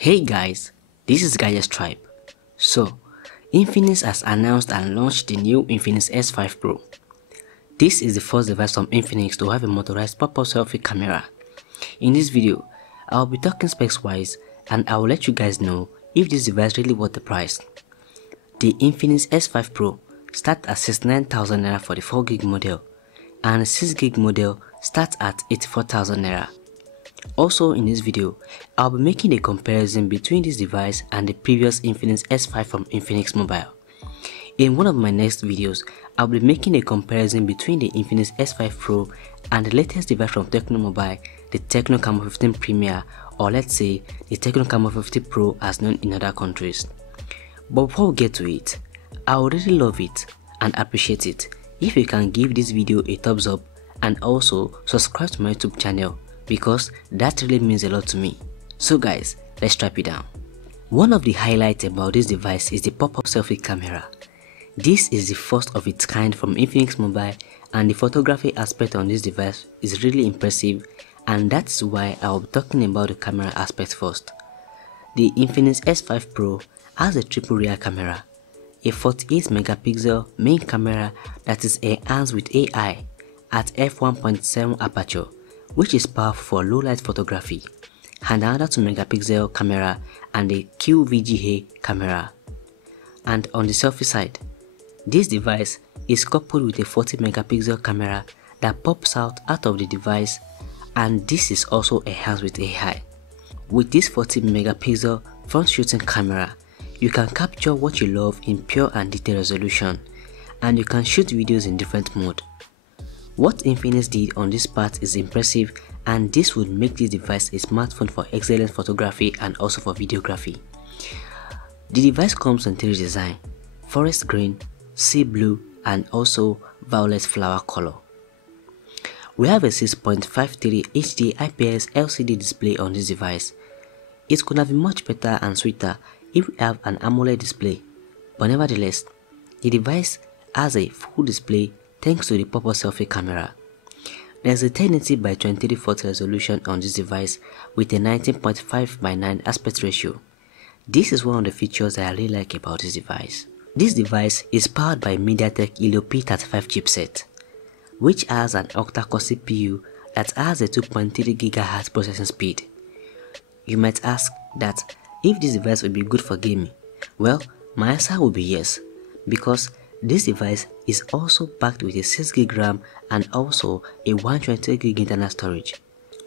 Hey guys, this is GadgetStripe. So, Infinix has announced and launched the new Infinix S5 Pro. This is the first device from Infinix to have a motorized pop-up selfie camera. In this video, I will be talking specs wise and I will let you guys know if this device really worth the price. The Infinix S5 Pro starts at 69,000 naira for the 4GB model and the 6GB model starts at 84,000 naira. Also in this video, I'll be making a comparison between this device and the previous Infinix S5 from Infinix Mobile. In one of my next videos, I'll be making a comparison between the Infinix S5 Pro and the latest device from Tecno Mobile, the Tecno Camon 15 Premier, or let's say the Tecno Camon 50 Pro as known in other countries. But before we get to it, I would really love it and appreciate it if you can give this video a thumbs up and also subscribe to my YouTube channel, because that really means a lot to me. So guys, let's strap it down. One of the highlights about this device is the pop-up selfie camera. This is the first of its kind from Infinix Mobile and the photography aspect on this device is really impressive, and that's why I will be talking about the camera aspect first. The Infinix S5 Pro has a triple rear camera, a 48 megapixel main camera that is enhanced with AI at f1.7 aperture, which is powerful for low light photography, and another 2 megapixel camera and a QVGA camera. And on the selfie side, this device is coupled with a 40 megapixel camera that pops out of the device, and this is also enhanced with AI. With this 40 megapixel front shooting camera, you can capture what you love in pure and detailed resolution, and you can shoot videos in different modes. What Infinix did on this part is impressive, and this would make this device a smartphone for excellent photography and also for videography. The device comes in 3 designs: forest green, sea blue, and also violet flower color. We have a 6.53 HD IPS LCD display on this device. It could have been much better and sweeter if we have an AMOLED display, but nevertheless, the device has a full display thanks to the pop-up selfie camera. There's a 1080 by 2340 resolution on this device with a 19.5 by 9 aspect ratio. This is one of the features that I really like about this device. This device is powered by MediaTek Helio P35 chipset, which has an octa-core CPU that has a 2.3 GHz processing speed. You might ask that if this device will be good for gaming. Well, my answer will be yes, because this device is also packed with a 6GB RAM and also a 128GB internal storage.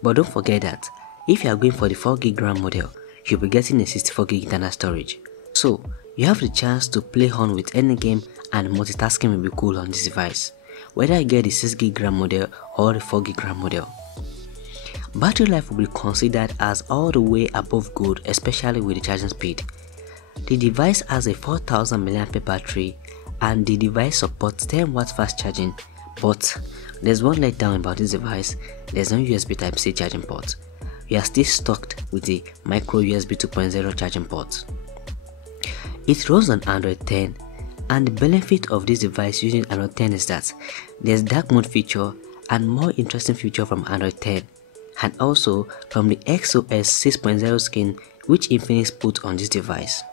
But don't forget that if you are going for the 4GB RAM model, you'll be getting a 64GB internal storage. So you have the chance to play on with any game, and multitasking will be cool on this device, whether you get the 6GB RAM model or the 4GB RAM model. Battery life will be considered as all the way above good, especially with the charging speed. The device has a 4000 mAh battery, and the device supports 10W fast charging, but there's one letdown about this device: there's no USB Type-C charging port. We are still stuck with the micro USB 2.0 charging port. It runs on Android 10, and the benefit of this device using Android 10 is that there's dark mode feature and more interesting feature from Android 10, and also from the XOS 6.0 skin which Infinix put on this device.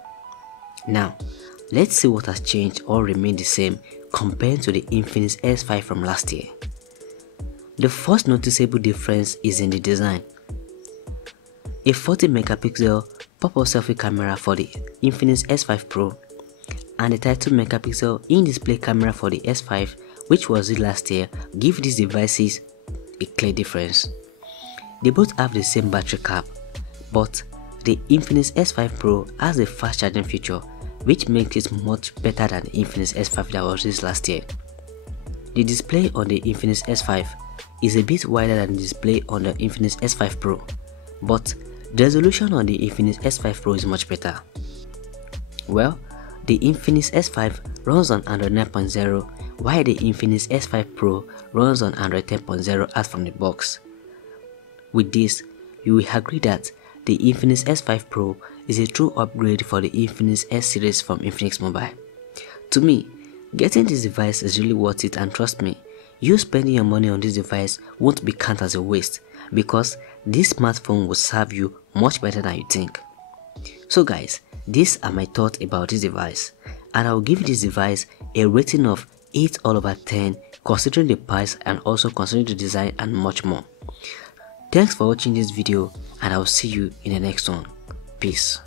Now, let's see what has changed or remained the same compared to the Infinix S5 from last year. The first noticeable difference is in the design. A 40 megapixel pop-up selfie camera for the Infinix S5 Pro and a 32 megapixel in-display camera for the S5, which was it last year, give these devices a clear difference. They both have the same battery cap, but the Infinix S5 Pro has a fast charging feature, which makes it much better than the Infinix S5 that was released last year. The display on the Infinix S5 is a bit wider than the display on the Infinix S5 Pro, but the resolution on the Infinix S5 Pro is much better. Well, the Infinix S5 runs on Android 9.0, while the Infinix S5 Pro runs on Android 10.0 as from the box. With this, you will agree that the Infinix S5 Pro is a true upgrade for the Infinix S series from Infinix Mobile. To me, getting this device is really worth it, and trust me, you spending your money on this device won't be counted as a waste, because this smartphone will serve you much better than you think. So guys, these are my thoughts about this device, and I'll give this device a rating of 8/10 considering the price and also considering the design and much more. Thanks for watching this video, and I'll see you in the next one. Peace.